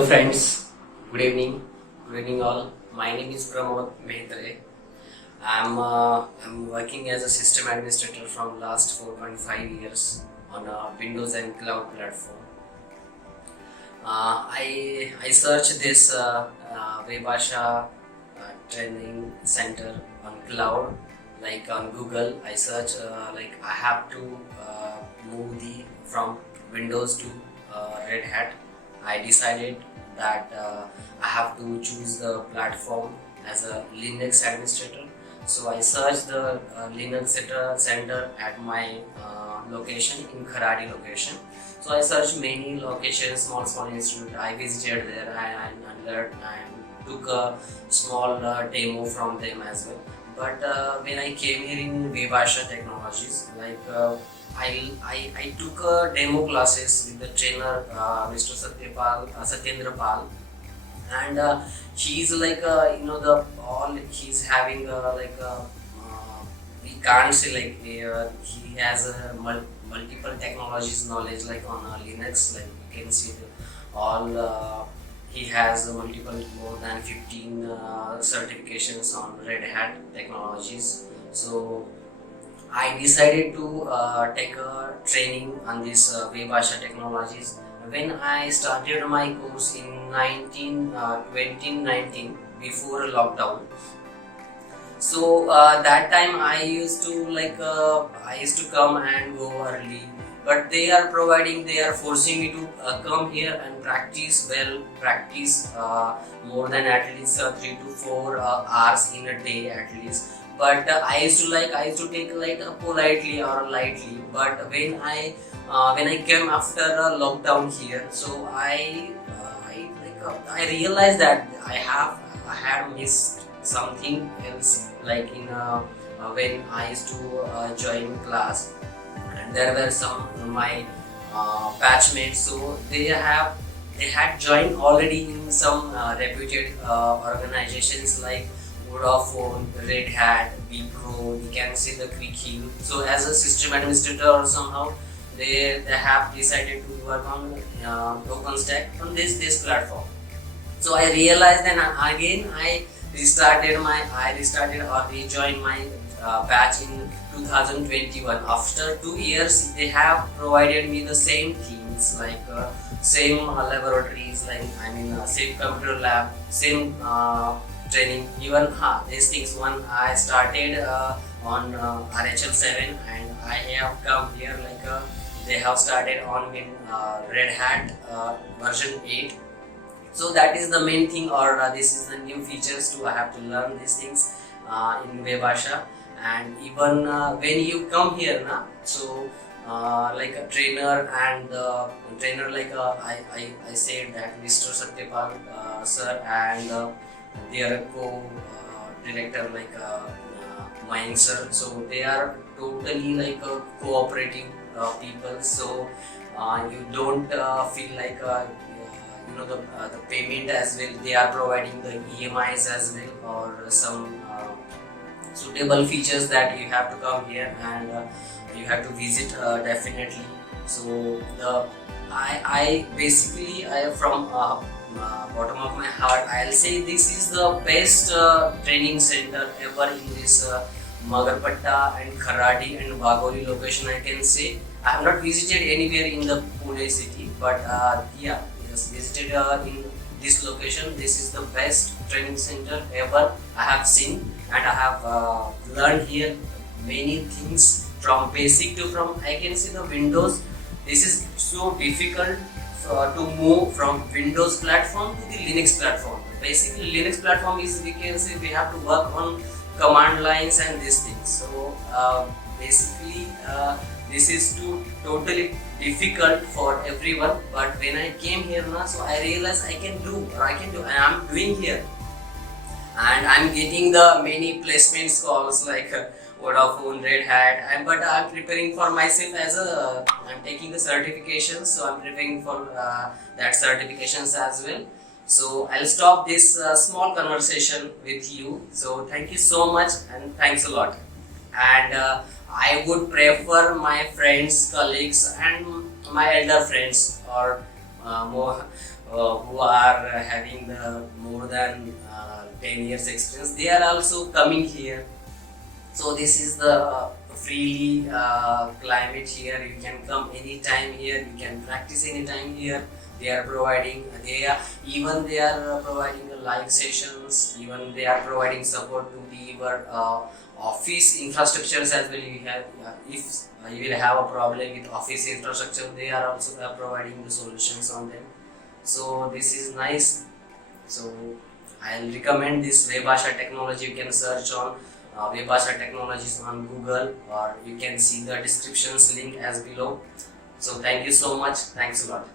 Hello friends, good evening all. My name is Pramod Mehtre. I'm working as a system administrator from last 4.5 years on a Windows and cloud platform. I search this Webasha training center on cloud, like on Google. I search like I have to move the from Windows to Red Hat. I decided that I have to choose the platform as a Linux administrator. So I searched the Linux center at my location in Kharadi location. So I searched many locations, small institute. I visited there and learned and took a small demo from them as well. But when I came here in Vibhasha Technologies, I took demo classes with the trainer Mr. Satyendra Pal, and he's like the all he's having we can't say like he has multiple technologies knowledge like on Linux, like you can see all he has multiple more than 15 certifications on Red Hat technologies. So I decided to take a training on this Webasha technologies when I started my course in 2019 before lockdown. So that time I used to come and go early, but they are forcing me to come here and practice more than at least 3 to 4 hours in a day at least. But I used to take like politely or lightly. But when I came after a lockdown here, so I realized that I had missed something else, like in when I used to join class, and there were some my batchmates, so they had joined already in some reputed organizations like Vodafone, Red Hat, Wipro, you can see the Quick Heal. So as a system administrator or somehow they have decided to work on OpenStack on this platform. So I realized, and again I rejoined my batch in 2021. After 2 years, they have provided me the same things like same laboratories, like same computer lab, same training. Even these things. One I started on RHL 7, and I have come here they have started on in Red Hat version 8. So that is the main thing, or this is the new features too. I have to learn these things in Webasha. And even when you come here na, so like a trainer and trainer I said that Mr. Satyapal sir and their co-director Mayank sir, so they are totally cooperative people. So you don't feel like the payment as well. They are providing the EMIs as well, or some suitable features that you have to come here and you have to visit definitely. So I basically from bottom of my heart I'll say this is the best training center ever in this Magarpatta and Kharadi and Bagoli location. I can say I have not visited anywhere in the Pune city, but just visited in this location. This is the best training center ever I have seen, and I have learned here many things from basic to from I can see the Windows. This is so difficult to move from Windows platform to the Linux platform. Basically, Linux platform is, we can say, we have to work on command lines and these things. So basically, this is totally difficult for everyone. But when I came here now, so I realized I can do, and I'm doing here, and I'm getting the many placements calls like Vodafone, Red Hat, but I'm preparing for myself I'm taking the certifications, so I'm preparing for that certifications as well. So I'll stop this small conversation with you. So thank you so much, and thanks a lot. And I would prefer my friends, colleagues, and my elder friends, or more who are having the more than 10 years experience, they are also coming here. So this is the freely climate here. You can come anytime here. You can practice anytime here. They are providing. They are providing live sessions. Even they are providing support to the your office infrastructures as well. You have if you will have a problem with office infrastructure, they are also providing the solutions on them. So this is nice. So I'll recommend this Webasha technology. You can search on Webasha technologies on Google, or you can see the descriptions link as below. So thank you so much. Thanks a lot.